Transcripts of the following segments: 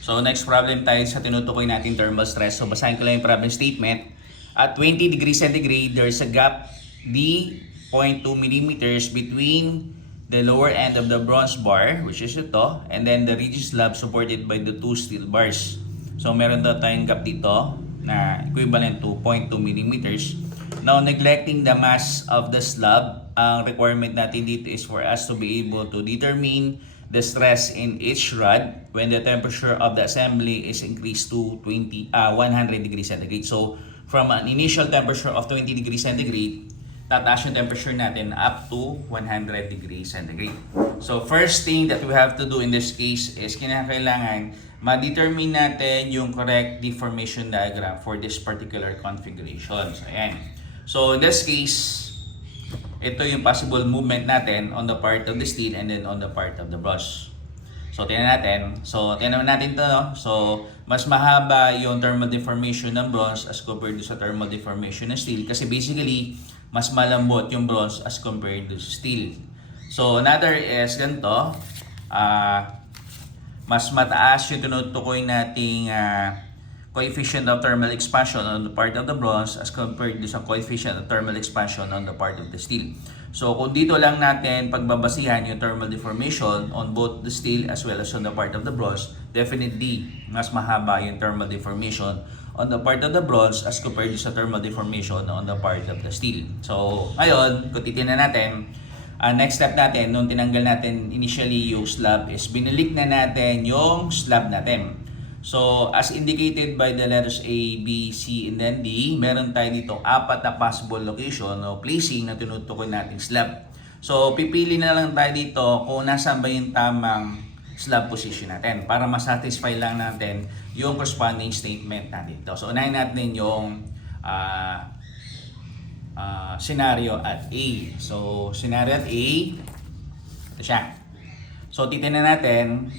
So next problem tayo sa tinutukoy nating thermal stress. So basahin ko lang yung problem statement. At 20 degrees centigrade, there's a gap D 0.2 millimeters between the lower end of the bronze bar, which is ito, and then the rigid slab supported by the two steel bars. So meron daw tayong gap dito na equivalent to 0.2 millimeters. Now, neglecting the mass of the slab, ang requirement natin dito is for us to be able to determine the stress in each rod when the temperature of the assembly is increased to 100 degrees centigrade. So, from an initial temperature of 20 degrees centigrade, tataas yung temperature natin up to 100 degrees centigrade. So, first thing that we have to do in this case is kinakailangan ma-determine natin yung correct deformation diagram for this particular configuration. So, ayan. So, in this case, ito yung possible movement natin on the part of the steel and then on the part of the brush. So, tingnan natin. So, tingnan natin to, no? So, mas mahaba yung thermal deformation ng bronze as compared to sa thermal deformation ng steel kasi basically, mas malambot yung bronze as compared to steel. So, another is ganito. Mas mataas yung tinutukoy nating coefficient of thermal expansion on the part of the bronze as compared to sa coefficient of thermal expansion on the part of the steel. So kung dito lang natin pagbabasihan yung thermal deformation on both the steel as well as on the part of the bronze, definitely mas mahaba yung thermal deformation on the part of the bronze as compared to sa thermal deformation on the part of the steel. So ngayon, kung titingnan natin, next step natin, nung tinanggal natin initially yung slab is binalik na natin yung slab natin. So, as indicated by the letters A, B, C, and then D, meron tayo dito apat na possible location o placing na tinutukoy nating slab. So, pipili na lang tayo dito kung nasaan ba yung tamang slab position natin para masatisfy lang natin yung corresponding statement natin dito. So, unahin natin yung scenario at A. So, scenario at A, ito siya. So, titignan natin,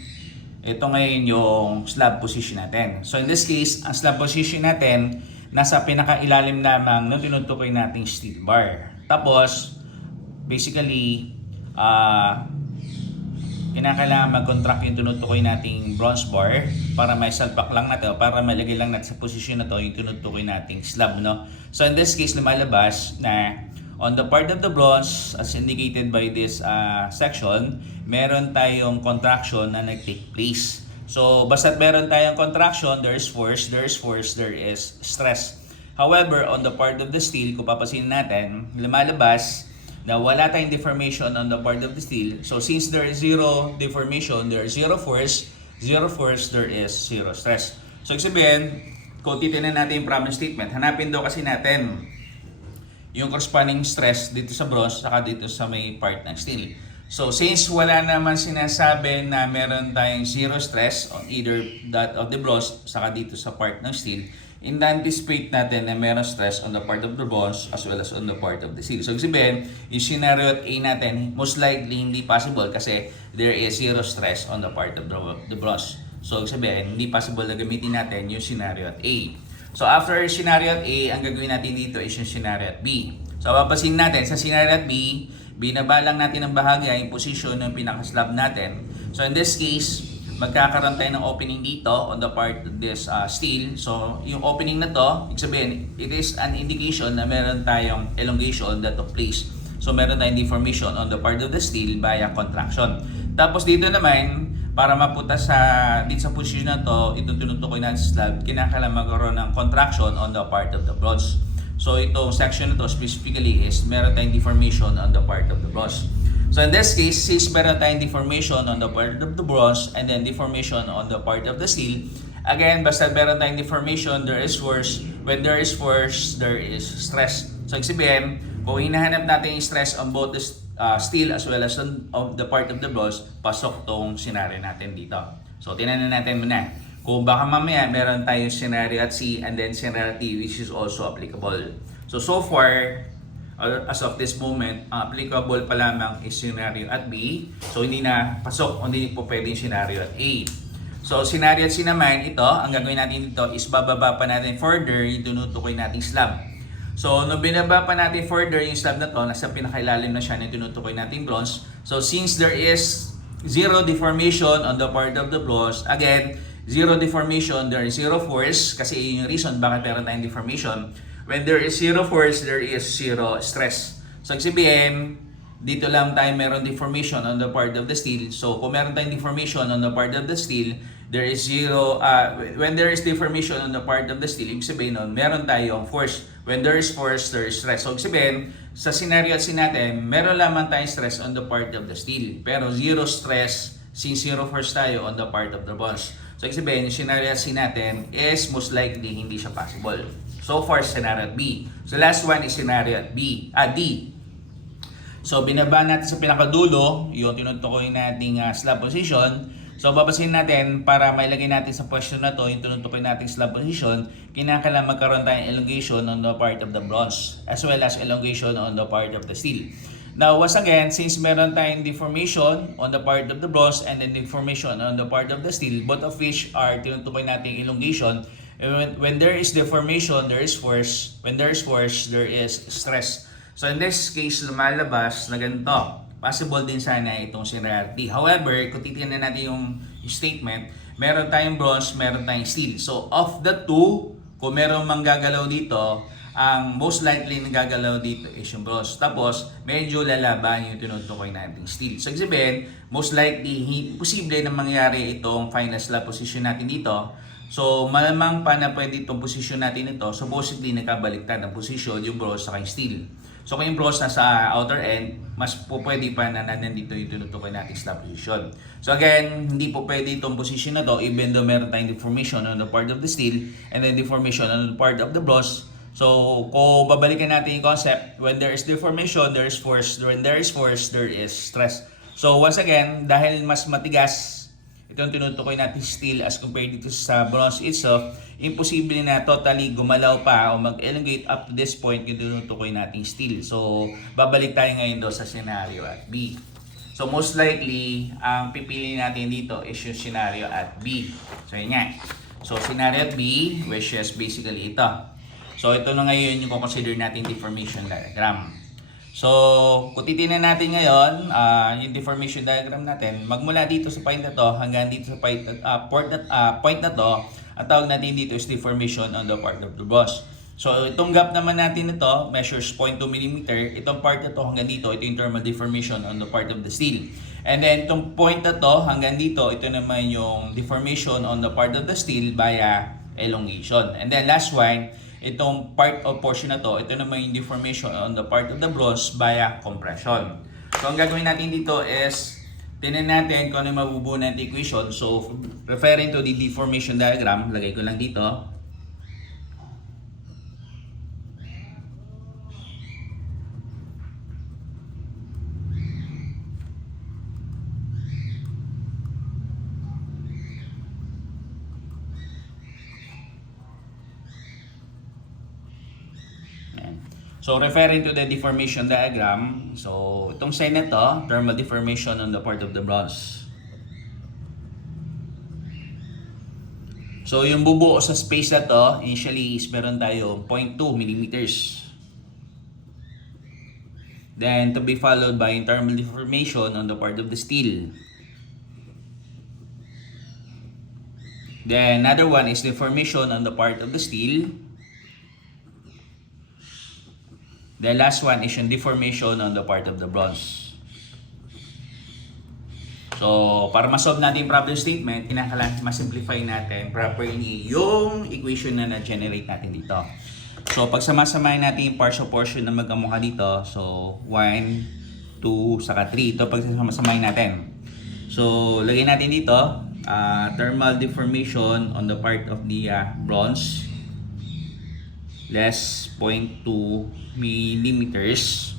ito ngayon yung slab position natin. So in this case, ang slab position natin nasa pinakailalim lamang ng tinutukoy nating steel bar. Tapos, basically, kinakailangan mag-contract yung tinutukoy nating bronze bar para may salpak lang natin o para malagay lang natin sa position na to yung tinutukoy nating slab, no? So in this case, lumalabas na on the part of the bronze, as indicated by this section, meron tayong contraction na nag-take place. So, basta't meron tayong contraction, there is force, there is stress. However, on the part of the steel, kung papasin natin, lumalabas na wala tayong deformation on the part of the steel. So, since there is zero deformation, there is zero force, there is zero stress. So, ibig sabihin, kung titignan natin yung problem statement, hanapin daw kasi natin yung corresponding stress dito sa bronze saka dito sa may part ng steel. So since wala naman sinasabi na meron tayong zero stress on either that of the bronze saka dito sa part ng steel, in-anticipate natin na meron stress on the part of the bronze as well as on the part of the steel. So sabihin, yung scenario at A natin, most likely hindi possible kasi there is zero stress on the part of the bronze. So sabihin, hindi possible na gamitin natin yung scenario at A. So after scenario at A, ang gagawin natin dito is yung scenario at B. So papasin natin sa scenario at B, binaba lang natin ang bahagya yung position ng pinaka-slab natin. So in this case, magkakaroon tayo ng opening dito on the part of this steel. So yung opening na to, ibig sabihin, it is an indication na meron tayong elongation that took place. So meron tayong deformation on the part of the steel via contraction. Tapos dito naman, para mapunta dito sa position na to, itong tinutukoy natin sa slab, kinakailangan magkaroon ng contraction on the part of the bronze. So itong section na to specifically is meron tayong deformation on the part of the bronze. So in this case, since meron tayong deformation on the part of the bronze and then deformation on the part of the steel, again, basta meron tayong deformation, there is force. When there is force, there is stress. So ibig sabihin, kung hinahanap natin yung stress on both the steel as well as on the part of the bronze, pasok tong scenario natin dito. So tinanan natin muna. Kung baka mamaya meron tayong scenario at C and then scenario at D which is also applicable. So far, as of this moment, applicable pa lamang is scenario at B. So hindi na pasok, hindi po pwedeng scenario at A. So scenario at C naman, ito, ang gagawin natin dito is bababa pa natin further yung tinutukoy nating slab. So, nung binaba pa natin further yung slab na to, nasa pinakailalim na siya ng tinutukoy nating bronze. So, since there is zero deformation on the part of the bronze, again, zero deformation, there is zero force. Kasi yung reason bakit meron tayong deformation. When there is zero force, there is zero stress. So, sabihin, dito lang tayo meron deformation on the part of the steel. So, kung meron tayong deformation on the part of the steel, there is zero, when there is deformation on the part of the steel, ibig sabihin nun, meron tayong force. When there is force, there is stress. So, ibig sabihin, sa scenario C natin, meron lamang tayong stress on the part of the steel. Pero zero stress, since zero force tayo on the part of the bronze. So, ibig sabihin, yung scenario C natin is most likely hindi siya possible. So far, scenario B. So, last one is scenario D. So, binaba natin sa pinakadulo, yung tinutukoy nating slab position. So, babasahin natin para mailagay natin sa question na to, yung tinutukoy nating slab position, kinakailangan magkaroon tayong elongation on the part of the bronze, as well as elongation on the part of the steel. Now, once again, since meron tayong deformation on the part of the bronze and then deformation on the part of the steel, both of which are tinutukoy nating elongation, when there is deformation, there is force. When there is force, there is stress. So in this case, lumalabas na ganito. Possible din sana itong scenario D. However, kung titignan natin yung statement, meron tayong bronze, meron tayong steel. So of the two, kung meron mang gagalaw dito, ang most likely na gagalaw dito is yung bronze. Tapos, medyo lalaban yung tinutukoy natin steel. So, sabihin, most likely, posible na mangyari itong final slab position natin dito. So, malamang pa na pwede itong position natin ito. Supposedly, nakabaliktad ang position yung bronze sa steel. So, kung yung bronze nasa outer end, mas po pwede pa na nandito yung tinutukoy natin slab position. So, again, hindi po pwede itong position na to even though meron tayong deformation on the part of the steel and then deformation on the part of the bronze. So, kung babalikan natin yung concept, when there is deformation, there is force. When there is force, there is stress. So, once again, dahil mas matigas itong tinutukoy natin steel as compared dito sa bronze itself, imposible na totally gumalaw pa o mag-elongate up to this point yung tinutukoy natin steel. So, babalik tayo ngayon doon sa scenario at B. So, most likely, ang pipili natin dito is yung scenario at B. So, yun nga. So, scenario at B, which is basically ito. So, ito na ngayon yung consider natin deformation diagram. So, kung titignan natin ngayon, yung deformation diagram natin, magmula dito sa point na to hanggang dito sa point na to, ang tawag natin dito is deformation on the part of the bronze. So, itong gap naman natin ito, measures 0.2 mm. Itong part na to hanggang dito, ito yung thermal deformation on the part of the steel. And then, itong point na to hanggang dito, ito naman yung deformation on the part of the steel via elongation. And then, last one, itong part of portion na to, ito naman yung deformation on the part of the bronze via compression. So, ang gagawin natin dito is, tinan natin kung ano yung mabubuo natin equation. So, referring to the deformation diagram, lagay ko lang dito. So, referring to the deformation diagram, so, itong sign na to, thermal deformation on the part of the bronze. So, yung bubuo sa space na to, initially is meron tayo 0.2 mm. Then, to be followed by thermal deformation on the part of the steel. Then, another one is deformation on the part of the steel. The last one is yung deformation on the part of the bronze. So, para ma-solve natin yung problem statement, kinakailangan ma-simplify natin properly yung equation na na-generate natin dito. So, pag samasamahin natin yung partial portion na magkamukha dito, so, 1, 2, saka 3. Ito pag samasamahin natin. So, lagay natin dito, thermal deformation on the part of the bronze. Less 0.2 millimeters,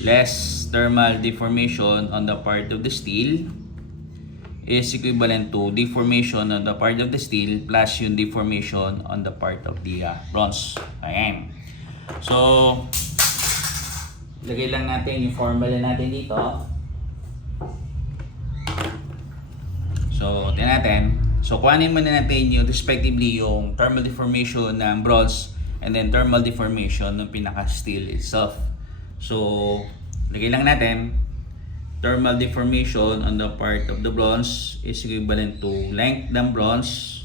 less thermal deformation on the part of the steel is equivalent to deformation on the part of the steel plus yung deformation on the part of the bronze. Ayan. So, lagay lang natin yung formula natin dito. So, tingnan natin. So, kuhanin muna natin yung respectively yung thermal deformation ng bronze and then thermal deformation ng pinaka-steel itself. So, lagay lang natin thermal deformation on the part of the bronze is equivalent to length ng bronze.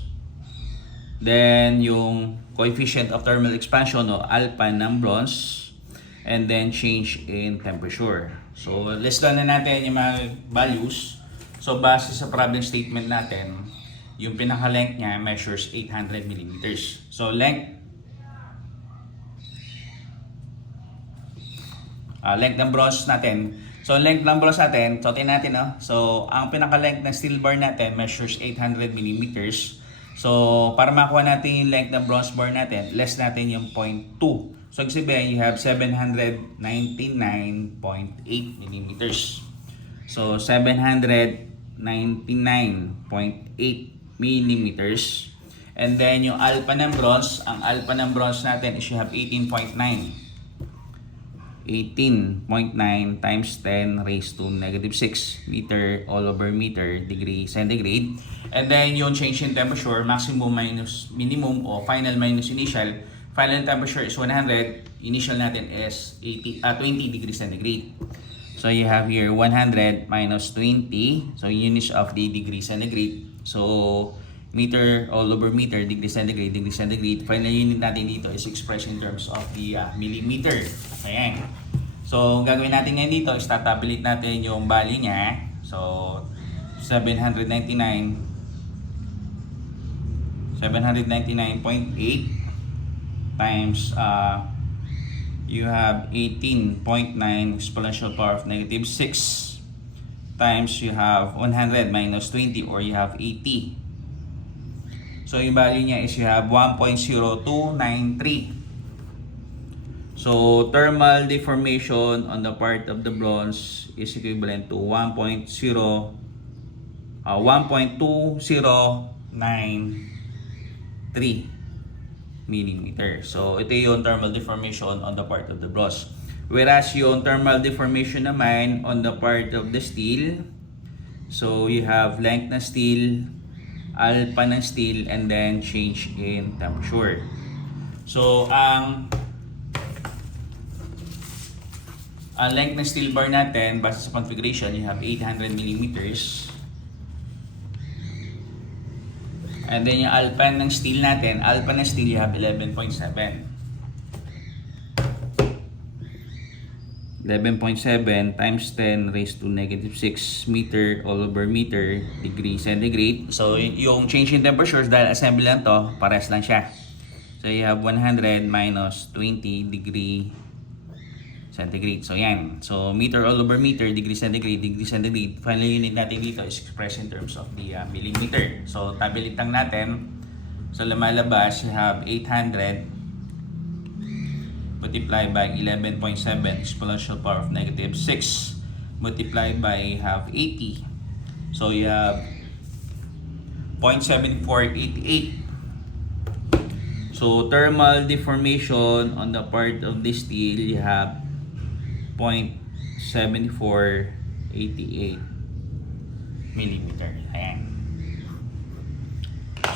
Then, yung coefficient of thermal expansion o alpha ng bronze. And then, change in temperature. So, list down na natin yung mga values. So, base sa problem statement natin, yung pinaka-length niya measures 800 millimeters. So, length ng bronze natin. So, length ng bronze natin, suotin natin, no? So, ang pinaka-length ng steel bar natin measures 800 millimeters. So, para makuha natin yung length ng bronze bar natin, less natin yung 0.2. So, sabihin, you have 799.8 millimeters. So, 799.8 millimeters. And then, yung alpha ng bronze, ang alpha ng bronze natin is you have 18.9. 18.9 times 10 raised to negative 6 meter all over meter degree centigrade. And then yung change in temperature, maximum minus minimum o final minus initial. Final temperature is 100, initial natin is 20 degrees centigrade. So you have here 100 minus 20, so units of the degree centigrade. So meter all over meter, degree centigrade. Final unit natin dito is expressed in terms of the millimeter. Ayan. So, gagawin natin ngayon dito is tatabulate natin yung value niya. So, 799.8 times you have 18.9 exponential power of negative 6 times you have 100 minus 20 or you have 80. So, yung value niya is you have 1.0293. So, thermal deformation on the part of the bronze is equivalent to 1.2093 millimeter. So, ito yung thermal deformation on the part of the bronze. Whereas yung thermal deformation naman on the part of the steel, so you have length ng steel, alpha ng steel, and then change in temperature. So, ang length ng steel bar natin, base sa configuration, you have 800 millimeters. And then yung alpha ng steel natin, you have 11.7. 11.7 times 10 raised to negative 6 meter all over meter degree centigrade. So yung change in temperatures, dahil assembly lang to, pares lang siya. So you have 100 minus 20 degree centigrade. So yan. So meter all over meter, degree centigrade. Final unit natin dito is expressed in terms of the millimeter. So tabilit lang natin. So lumalabas, you have 800 multiplied by 11.7 exponential power of negative 6 multiplied by have 80. So you have 0.7488. So thermal deformation on the part of this steel, you have 0.7488 millimeter. Ayan.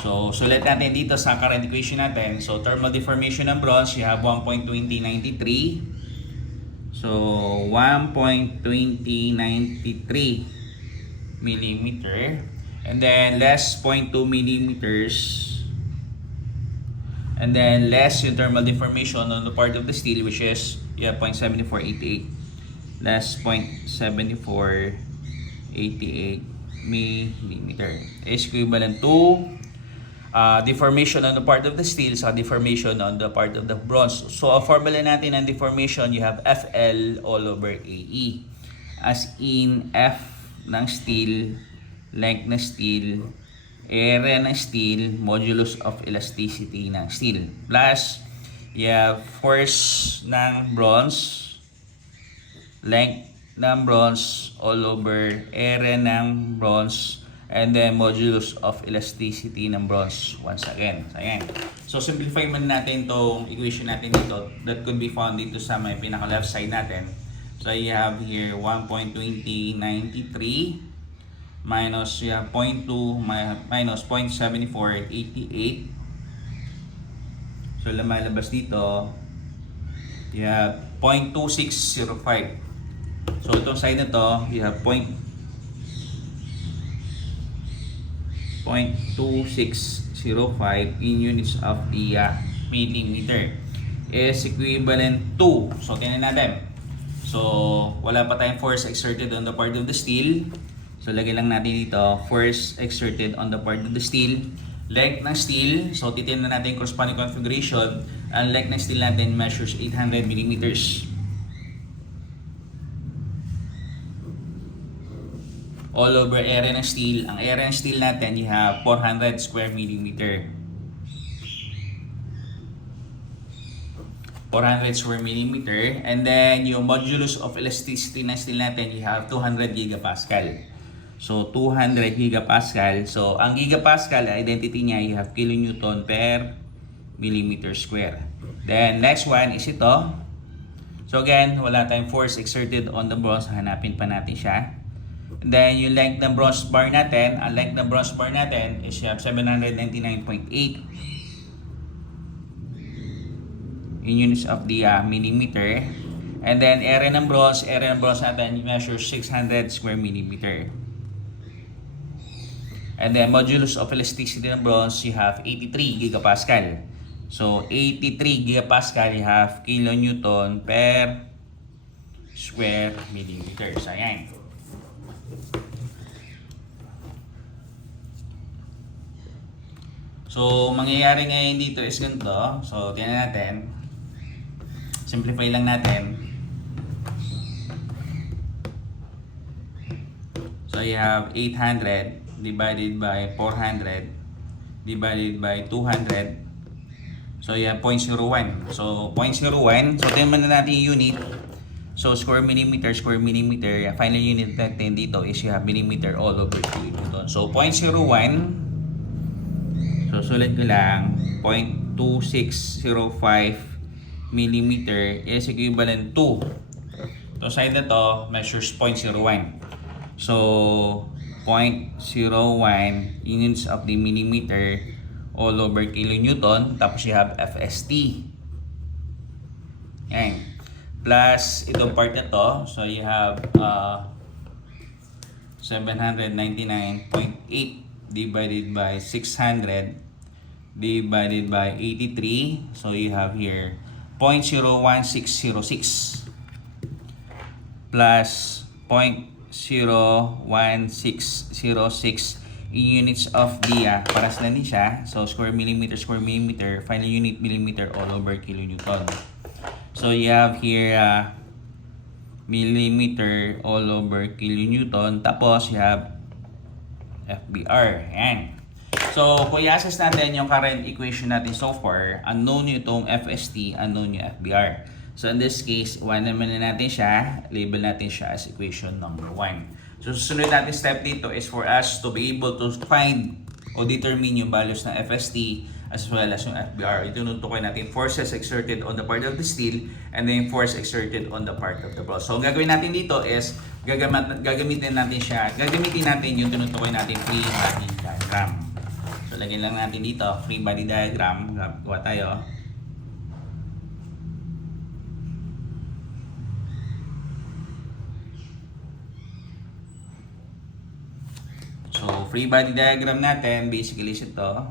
So, sulit natin dito sa current equation natin. So, thermal deformation ng bronze, you have 1.2093. So, 1.2093 millimeter. And then, less 0.2 millimeters. And then, less yung thermal deformation on the part of the steel, which is, you have 0.7488. Less 0.7488 millimeter. Is equivalent to deformation on the part of the steel sa deformation on the part of the bronze. So, ang formula natin ng deformation, you have FL all over AE. As in, F ng steel, length ng steel, area ng steel, modulus of elasticity ng steel. Plus, you have force ng bronze, length ng bronze all over area ng bronze, and then modulus of elasticity ng bronze once again. So, ayan. So, simplify man natin itong equation natin dito that could be found dito sa may pinaka left side natin. So, you have here 1.2093 minus you have 0.2 minus 0.7488. So, lumalabas dito, you have 0.2605. So itong side na to, you have 0.2605 in units of the millimeter is equivalent to, so tingnan natin. So wala pa tayong force exerted on the part of the steel. So lagay lang natin dito, force exerted on the part of the steel. Length ng steel, so titingnan natin yung corresponding configuration. Ang length ng steel natin measures 800 millimeters. All over area ng steel. Ang area ng steel natin, you have 400 square millimeter. 400 square millimeter. And then, yung modulus of elasticity ng steel natin, you have 200 gigapascal. So, 200 gigapascal. So, ang gigapascal, identity niya, you have kilonewton per millimeter square. Then, next one is ito. So, again, wala tayong force exerted on the bronze. Hanapin pa natin siya. Then, yung length ng bronze bar natin, ang length ng bronze bar natin is you have 799.8 in units of the millimeter. And then, area ng bronze natin, you measure 600 square millimeter. And then, modulus of elasticity ng bronze, you have 83 gigapascal. So, 83 gigapascal, you have kilonewton per square millimeter. So, ayan. So, mangyayari ngayon dito is ganito. So, tingnan natin. Simplify lang natin. So, you have 800 divided by 400 divided by 200. So, you have 0.01. So, 0.01. So, tingnan na natin yung unit. So, square millimeter. Final unit natin dito is you have millimeter all over kilonewton. So, 0.01. So, sulit ko lang, 0.2605 millimeter is equivalent to, so side na to, measures 0.01. So, 0.01 units of the millimeter all over kilonewton. Tapos you have FST. Yan. Plus, itong part na to, so you have 799.8 divided by 600 divided by 83. So you have here 0.01606 plus 0.01606 in units of the paras lang din siya. So square millimeter, final unit millimeter all over kilonewton. So you have here millimeter all over kilonewton. Tapos you have FBR. Ayan. So, kung i-assess natin yung current equation natin so far, unknown nyo itong FST, unknown yung FBR. So, in this case, 1 naman na natin siya, label natin siya as equation number 1. So, susunod natin step dito is for us to be able to find o determine yung values ng FST as well as yung FBR. Itunutukoy natin forces exerted on the part of the steel and then force exerted on the part of the bronze. So, ang gagawin natin dito is gagamitin natin yung tinutukoy natin free body diagram. So, lagyan lang natin dito, free body diagram. Gawa tayo. So, free body diagram natin, basically is ito.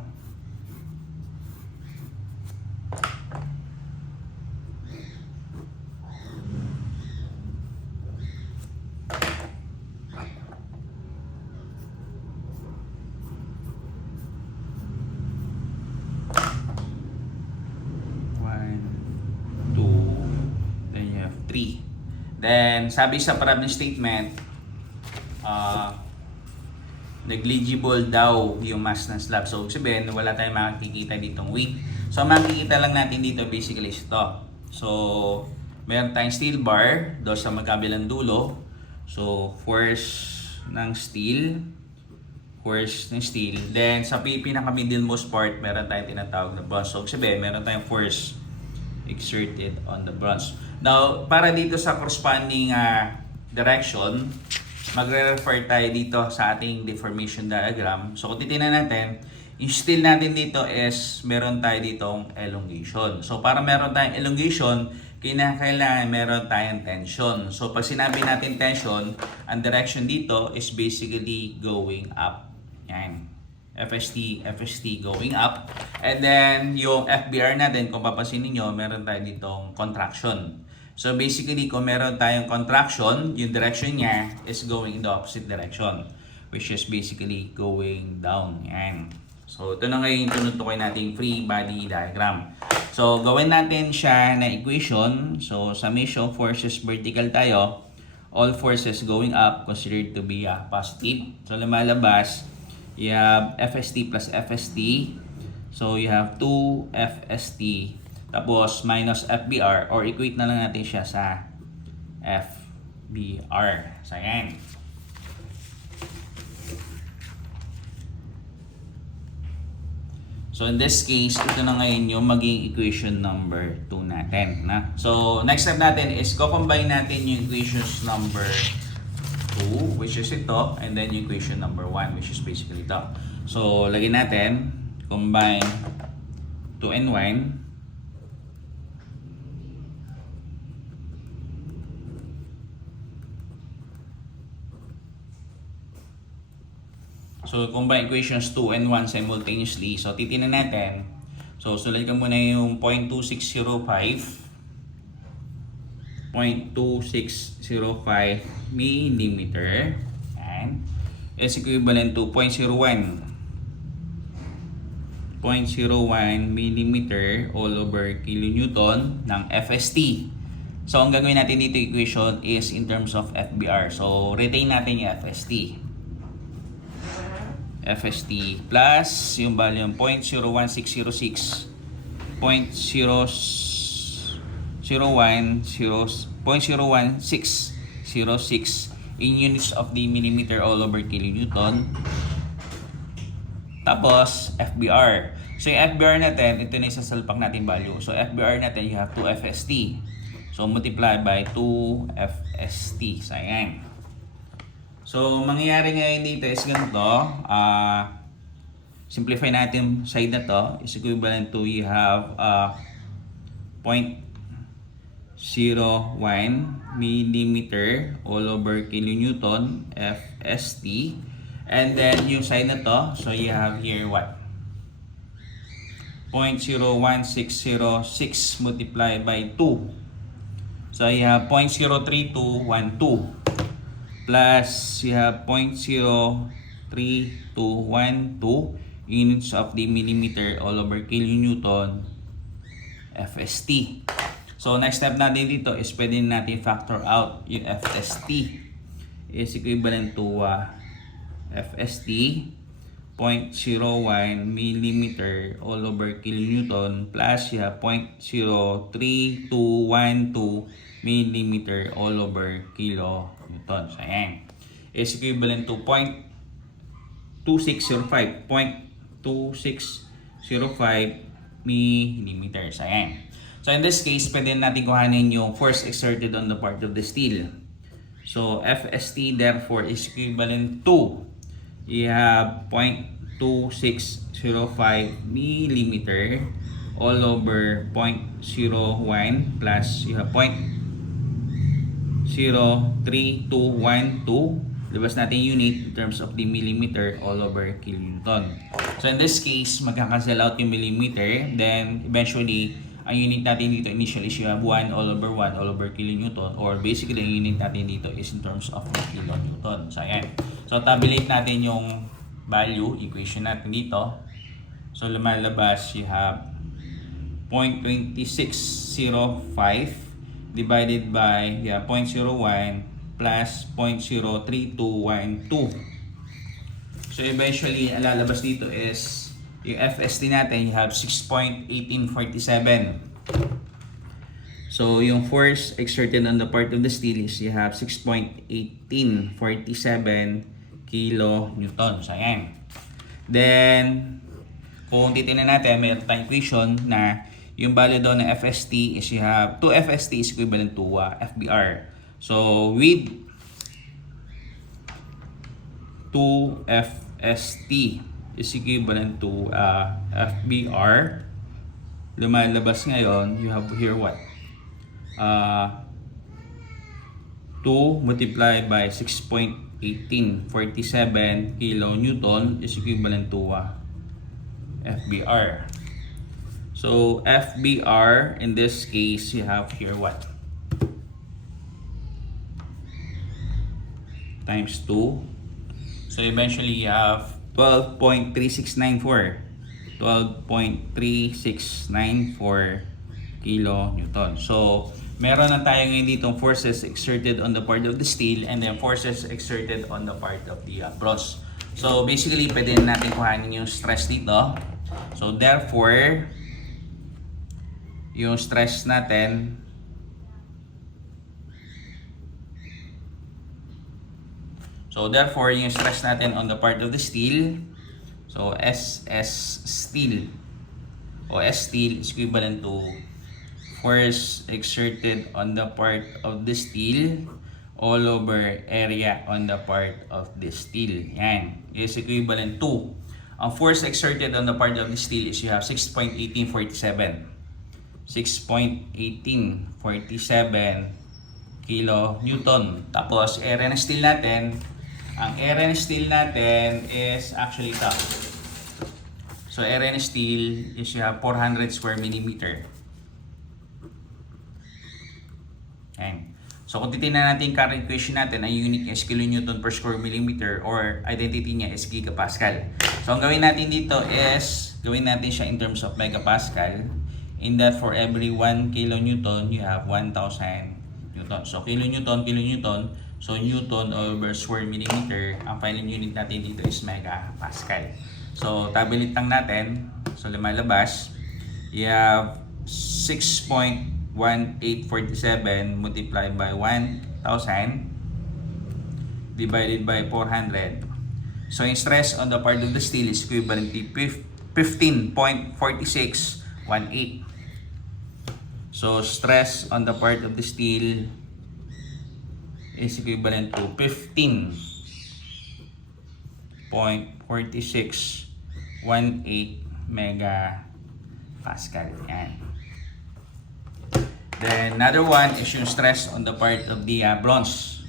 Then, sabi sa problem statement, negligible daw yung mass ng slab. So, sabihin, wala tayong makikita ditong weight. So, makikita lang natin dito basically ito. So, meron tayong steel bar doon sa magkabilang dulo. So, force ng steel. Then, sa pinaka-middlemost part, meron tayong tinatawag na bronze. So, sabihin, meron tayong force exerted on the bronze. Now, para dito sa corresponding direction, magre-refer tayo dito sa ating deformation diagram. So, kung titignan natin, yung steel natin dito is meron tayo ditong elongation. So, para meron tayong elongation, kinakailangan meron tayong tension. So pag sinabi natin tension, ang direction dito is basically going up. Yan. FST going up. And then yung FBR natin, kung papansin niyo, meron tayo ditong contraction. So basically, kung meron tayong contraction, yung direction niya is going in the opposite direction, which is basically going down. Yan. So ito na ngayon tinutukoy natin free body diagram. So gawin natin siya na equation. So summation forces vertical tayo. All forces going up considered to be positive. So lumalabas, you have FST plus FST. So you have 2 FST. Tapos minus FBR, or equate na lang natin siya sa FBR. So yan. So in this case, ito na ngayon yung maging equation number 2 natin. So next step natin is co-combine natin yung equations number 2, which is ito, and then yung equation number 1, which is basically ito. So lagyan natin, combine 2 and 1. So, combine equations 2 and 1 simultaneously. So, titingnan natin. So, sulat ka muna yung 0.2605 millimeter. Yan. Is equivalent to 0.01 millimeter all over kilonewton ng FST. So, ang gagawin natin dito equation is in terms of FBR. So, retain natin yung FST. FST plus yung value yung 0.01606 0.01606 in units of the millimeter all over kilonewton. Tapos FBR. So yung FBR natin, ito na yung sasalpak natin value. So FBR natin, you have 2 FST. So multiply by 2 FST. So ayan. So, mangyayari ngayon dito is ganito. Simplify natin side na to. Is equivalent to you have 0.01 millimeter all over kilonewton FST. And then, yung side na to, so you have here what? 0.01606 multiplied by 2. So, you have 0.03212. Plus, you have 0.03212 units of the millimeter all over kilonewton FST. So, next step natin dito is pwede natin factor out yung FST is equivalent to FST 0.01 millimeter all over kilonewton plus you have 0.03212 millimeter all over kilonewton. So, ayan. Is equivalent to 0.2605 millimeters. Ayan. So, in this case, pwede natin kuhanin yung force exerted on the part of the steel. So, FST therefore is equivalent to, you have 0.2605 millimeter all over 0.01 plus you have 0.03212. Labas natin unit in terms of the millimeter all over kilonewton. So in this case, magkakancel out yung millimeter. Then eventually, ang unit natin dito initially is you have 1 all over kilonewton, or basically ang unit natin dito is in terms of the kilonewton. So ayan. So tabulate natin yung value equation natin dito. So lumalabas you have 0.2605 divided by 0.01 plus 0.03212. So eventually, ang lalabas dito is yung FST natin, you have 6.1847. So yung force exerted on the part of the steel is you have 6.1847 kilonewton. So ayan. Then, kung titignan natin, may tayong equation na yung value doon ng FST is you have 2 FST is equivalent to FBR. So with 2 FST is equivalent to FBR, lumalabas ngayon, you have here what? 2 multiplied by 6.1847 kilonewton is equivalent to FBR. So FBR in this case, you have here what? Times 2. So eventually you have 12.3694. 12.3694 kilonewton. So meron na tayo ngayon ditong forces exerted on the part of the steel and then forces exerted on the part of the bronze. So basically, pwede na natin kuhanin yung stress dito. So therefore, yung stress natin yung stress natin on the part of the steel, so SS steel o S steel is equivalent to force exerted on the part of the steel all over area on the part of the steel. Yan is equivalent to, ang force exerted on the part of the steel is you have 6.1847 kilonewton. Tapos area ng steel natin, ang area ng steel natin is actually ito. So area ng steel is you have 400 square millimeter. Ayan. So kung titingnan natin yung current equation natin, ang unit niya is kilonewton per square millimeter or identity niya is gigapascal. So ang gawin natin dito is, gawin natin siya in terms of megapascal. In that for every 1 kilonewton, you have 1,000 newton. So kilonewton. So newton over square millimeter, ang final unit natin dito is megapascal. So tabulate lang natin. So lumalabas, you have 6.1847 multiplied by 1,000 divided by 400. So yung stress on the part of the steel is equivalent to 15.4618. So stress on the part of the steel is equivalent to 15.4618 megapascal. Yan. Then another one is yung stress on the part of the bronze.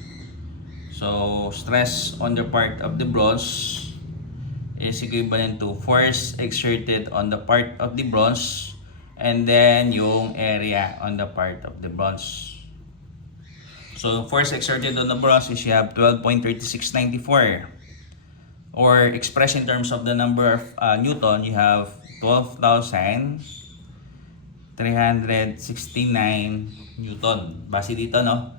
So stress on the part of the bronze is equivalent to force exerted on the part of the bronze and then yung area on the part of the bronze. So force exerted on the bronze is you have 12.3694, or expressed in terms of the number of newton, you have 12,369 newton. Base dito, no?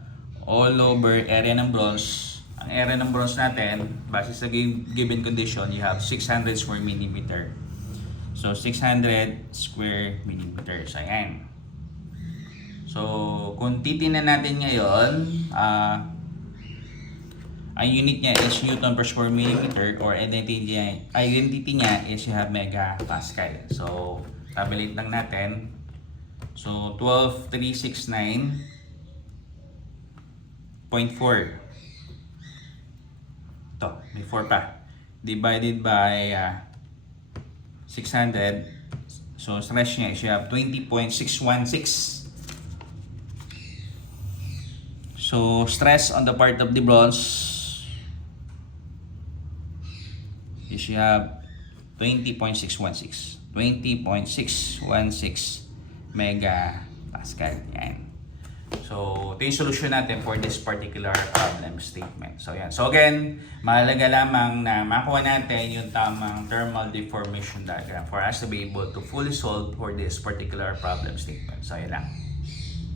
All over area ng bronze. Ang area ng bronze natin, base sa given condition, you have 600 square millimeter. So 600 square millimeter. So ayan. So kung titingnan natin ngayon, ang unit niya is newton per square millimeter, or identity niya is you have megapascal. So tabulate lang natin. So 12,369.4. Ito, may 4 pa. Divided by 600. So stress niya is you have 20.616. So stress on the part of the bronze is you have 20.616 megapascal. Yan. So ito yung solution natin for this particular problem statement. So yan. So again, mahalaga lamang na makuha natin yung tamang thermal deformation diagram for us to be able to fully solve for this particular problem statement. So yan lang.